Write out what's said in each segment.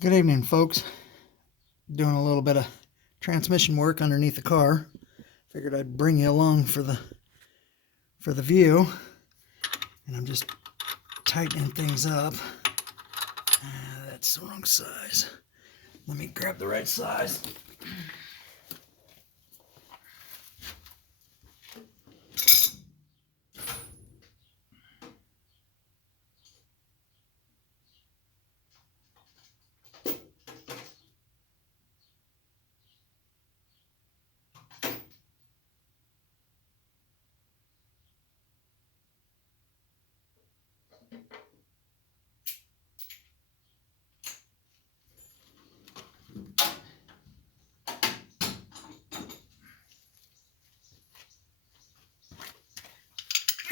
Good evening, folks. Doing a little bit of transmission work underneath the car. Figured I'd bring you along for the view. And I'm just tightening things up. That's the wrong size. Let me grab the right size.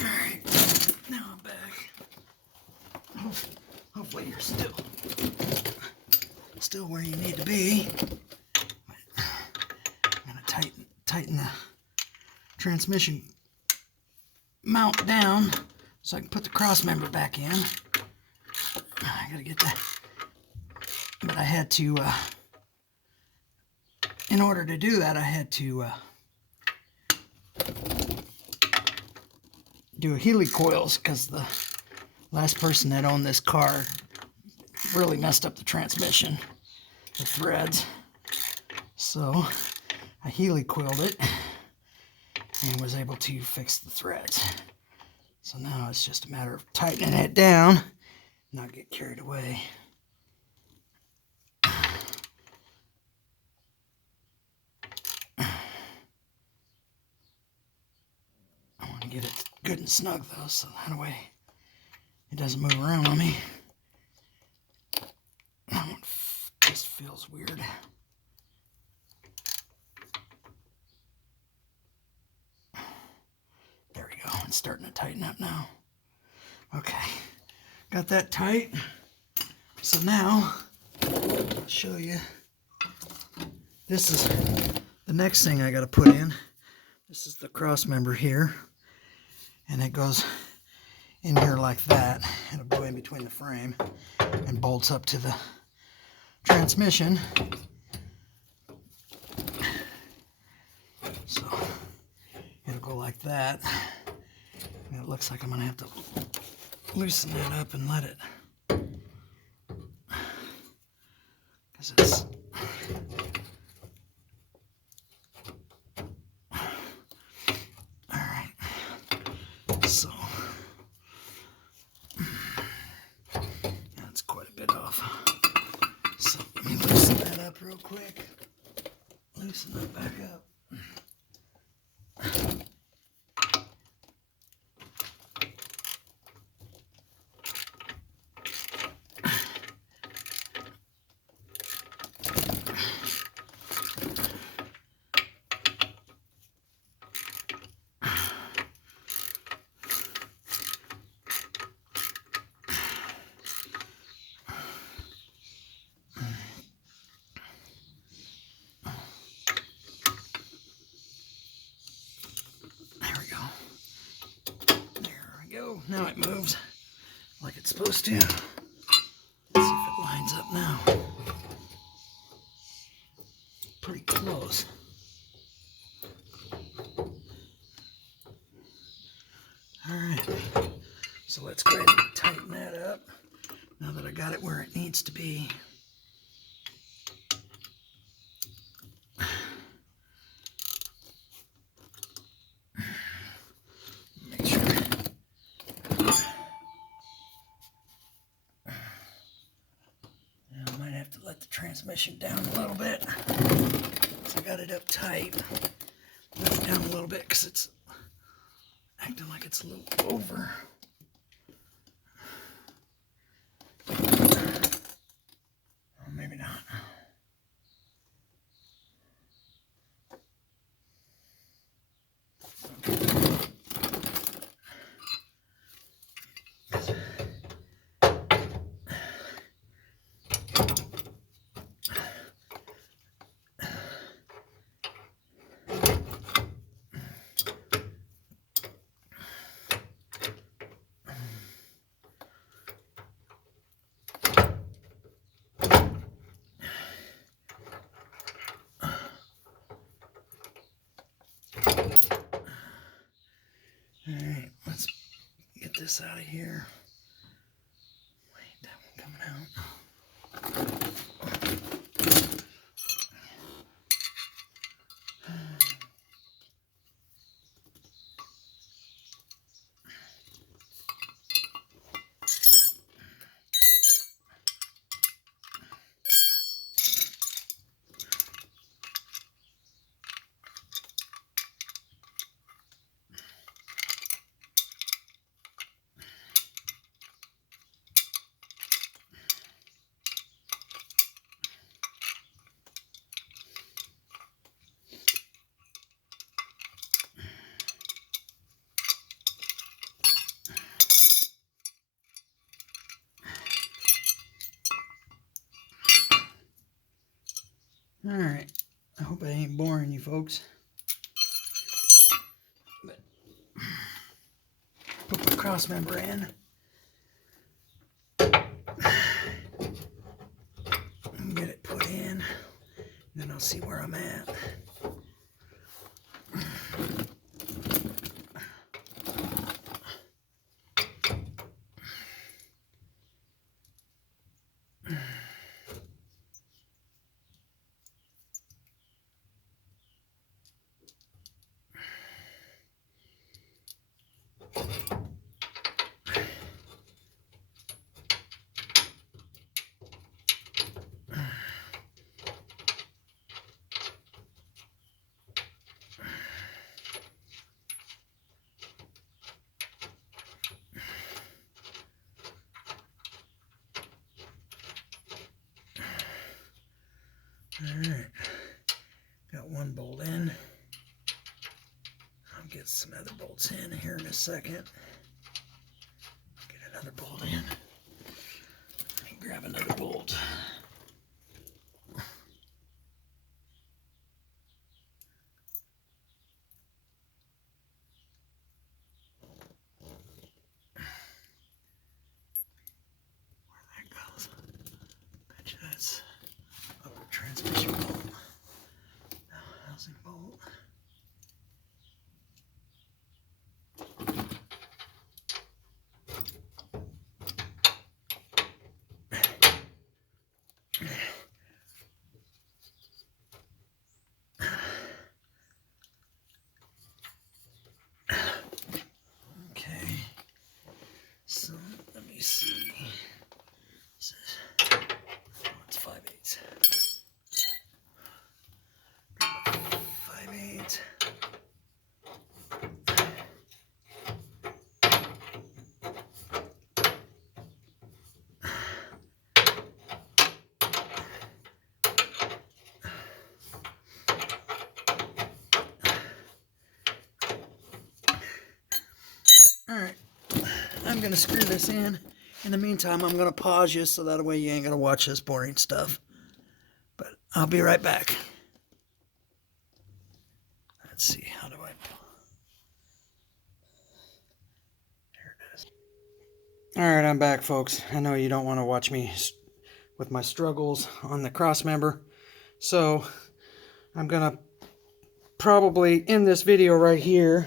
Alright, now I'm back. Hopefully you're still where you need to be. I'm gonna tighten the transmission mount down so I can put the cross member back in. I gotta get that, but I had to, in order to do that, I had to do a Healy coils because the last person that owned this car really messed up the transmission, the threads. So I Healy coiled it and was able to fix the threads. So now it's just a matter of tightening it down, not get carried away. I want to get it good and snug though, so that way it doesn't move around on me. That one just feels weird. There we go. It's starting to tighten up now. Okay, got that tight. So now I'll show you. This is the next thing I got to put in. This is the cross member here, and it goes in here like that. It'll go in between the frame and bolts up to the transmission. So it'll go like that. And it looks like I'm gonna have to loosen that up and let it, because it's alright. So that's quite a bit off. So let me loosen that up real quick. Loosen that back up. Now it moves like it's supposed to. Let's see if it lines up now. Pretty close. Alright, so let's go ahead and tighten that up now that I got it where it needs to be. Make sure. Now I might have to let the transmission down a little bit. So I got it up tight. Let it down a little bit because it's acting like it's a little over. Or maybe not. this out of here. Wait, that one coming out. Alright, I hope I ain't boring you folks. But put my cross member in. And get it put in. Then I'll see where I'm at. Alright, got one bolt in. I'll get some other bolts in here in a second. Get another bolt in. And grab another bolt. Where that goes. Bet you that's upper transmission bolt. No, housing bolt. Okay, so let me see. This is, oh, it's 5/8. 5/8. Alright, I'm going to screw this in. In the meantime, I'm going to pause you so that way you ain't going to watch this boring stuff. But I'll be right back. Let's see, how do I... There it is. Alright, I'm back, folks. I know you don't want to watch me with my struggles on the cross member. So, I'm going to probably end this video right here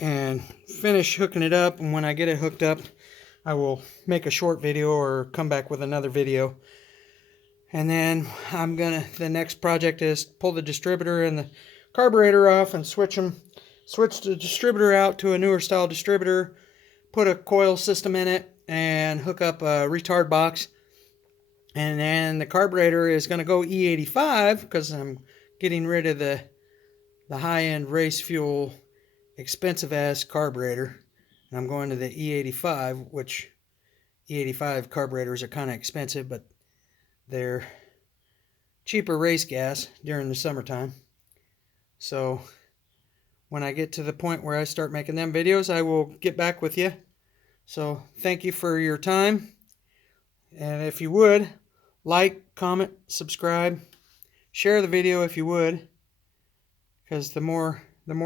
and finish hooking it up, and when I get it hooked up I will make a short video or come back with another video. And then the next project is pull the distributor and the carburetor off and switch the distributor out to a newer style distributor, put a coil system in it and hook up a retard box. And then the carburetor is going to go E85 because I'm getting rid of the high-end race fuel expensive ass carburetor, and I'm going to the E85, which E85 carburetors are kind of expensive, but they're cheaper race gas during the summertime. So when I get to the point where I start making them videos, I will get back with you. So thank you for your time, and if you would like, comment, subscribe, share the video if you would, because the more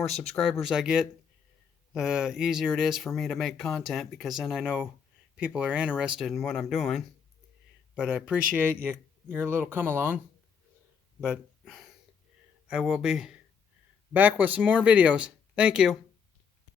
subscribers I get, the easier it is for me to make content, because then I know people are interested in what I'm doing. But I appreciate your little come along. But I will be back with some more videos. Thank you.